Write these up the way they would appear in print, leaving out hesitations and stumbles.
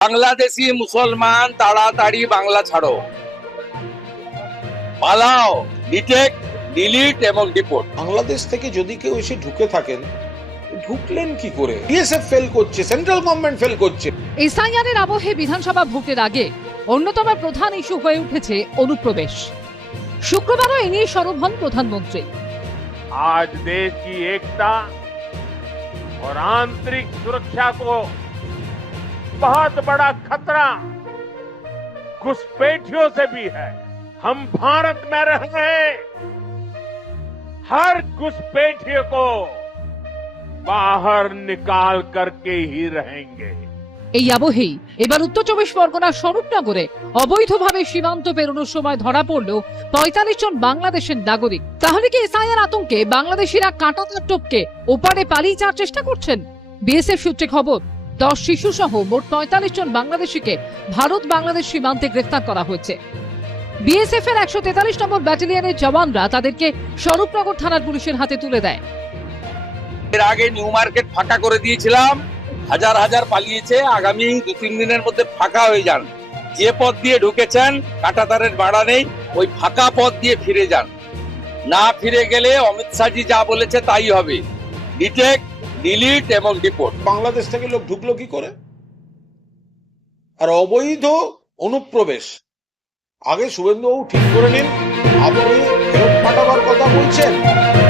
বাংলাদেশি মুসলমান তাড়াতাড়ি বাংলা ছাড়ো, পালাও, ডিটেক্ট, ডিলিট এবং ডিপোর্ট। বাংলাদেশ থেকে যদি কেউ এসে ঢুকে থাকেন, ঢুকলেন কি করে? বিএসএফ ফেল করছে, সেন্ট্রাল গভর্নমেন্ট ফেল করছে। এসআইআর এর আবহে বিধানসভা ভোটের আগে অন্যতম প্রধান ইস্যু হয়ে উঠেছে অনুপ্রবেশ। শুক্রবারও এ নিয়ে সরব হন প্রধানমন্ত্রী। आज देश की एकता और आंतरिक सुरक्षा को बहुत बड़ा खतरा घुसपैठियों से भी है। हम भारत में रह रहे हर घुसपैठियों को बाहर निकाल करके ही रहेंगे। এই আবহেই এবার উত্তর চব্বিশ পরগনার স্বরূপনগরে অবৈধভাবে সীমান্ত পেরোনোর সময় ধরা পড়ল ৪৫ জন বাংলাদেশের নাগরিক। তাহলে কি এসআইআর আতঙ্কে বাংলাদেশিরা কাঁটাতার টপকে ওপারে পালিয়ে যাওয়ার চেষ্টা করছেন? বিএসএফ সূত্রে খবর, ১০ শিশু সহ মোট ৪৫ জন বাংলাদেশিকে ভারত বাংলাদেশ সীমান্তে গ্রেফতার করা হয়েছে। বিএসএফ এর ১৪৩ নম্বর ব্যাটালিয়নের জওয়ানরা তাদেরকে স্বরূপনগর থানার পুলিশের হাতে তুলে দেয়। এর আগে নিউ মার্কেট ফাঁকা করে দিয়েছিলাম, হাজার হাজার পালিয়েছে। আগামী ২-৩ দিনের মধ্যে ফাঁকা হয়ে যান। যে পথ দিয়ে ঢুকেছেন কাঁটাতারের ভাড়া নেই, ওই ফাঁকা পথ দিয়ে ফিরে যান। না ফিরে গেলে অমিত শাহজি যা বলেছে তাই হবে, ডিটেক্ট, ডিলিট এবং ডিপোর্ট। বাংলাদেশ থেকে লোক ঢুকলো কি করে? আর অবৈধ অনুপ্রবেশ আগে শুভেন্দুবাবু ঠিক করে নিন। আপনি ফেরত পাঠাবার কথা বলছেন,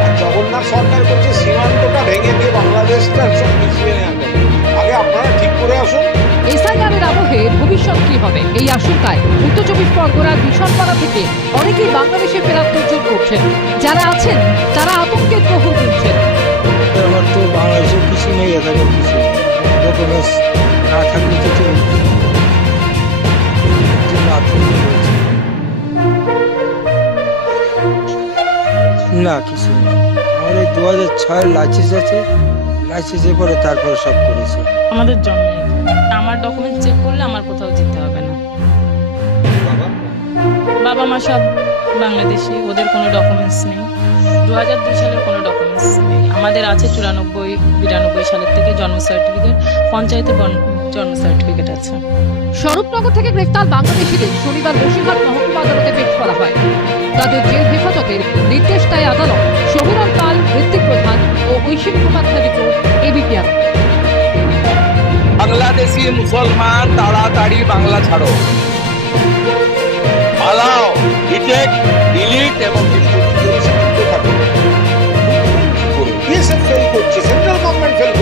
আর জগন্নাথ সরকার বলছে সীমান্তটা ভেঙে দিয়ে বাংলাদেশটা সব পিছিয়ে নেওয়া যাবে। আগে আপনারা ঠিক করে আসুন। এসআইআর এর আবহে ভবিষ্যৎ কি হবে, এই আশঙ্কায় উত্তর চব্বিশ পরগনার ভীষণপাড়া থেকে অনেকেই বাংলাদেশে ফেরার তোড়জোড় করছেন। যারা আছেন তারা আতঙ্কের প্রহর গুনছেন। আমার তো বাংলাদেশে কিছু নেই, এখানে কিছু ডকুমেন্টস না থাকলে তো কেউ না কিছু নেই। আমার এই 2006 লাইসেন্স আছে, লাইসেন্সের পরে তারপরে সব করেছে। আমাদের জন্মে আমার ডকুমেন্ট চেক করলে আমার কোথাও যেতে হবে না। বাবা মা সব বাংলাদেশি, ওদের কোনো ডকুমেন্টস নেই। 2002 সালের কোনো ডকুমেন্টস নেই। আমাদের আছে 94-92 সালের থেকে জন্ম সার্টিফিকেট, পঞ্চায়েতে জন্ম সার্টিফিকেট আছে। স্বরূপনগর থেকে গ্রেফতার বাংলাদেশিদের শনিবার বসিরহাট মহকুমা আদালতে পেশ করা হয়। তাদের জেল হেফাজতের নির্দেশ দেয় আদালত। সমীরণ পাল, ঋত্বিক প্রধান ও ঐশী মুখোপাধ্যায় রিপোর্ট, এবিপি আনন্দ। বাংলাদেশি মুসলমান তাড়াতাড়ি বাংলা ছাড়ো, পালাও, ডিটেক্ট, ডিলিট এবং ডিপোর্ট। কেউ এসে ঢুকে থাকেন, ঢুকলেন কি করে? বিএসএফ ফেল করছে, সেন্ট্রাল গভর্নমেন্ট ফেল করছে।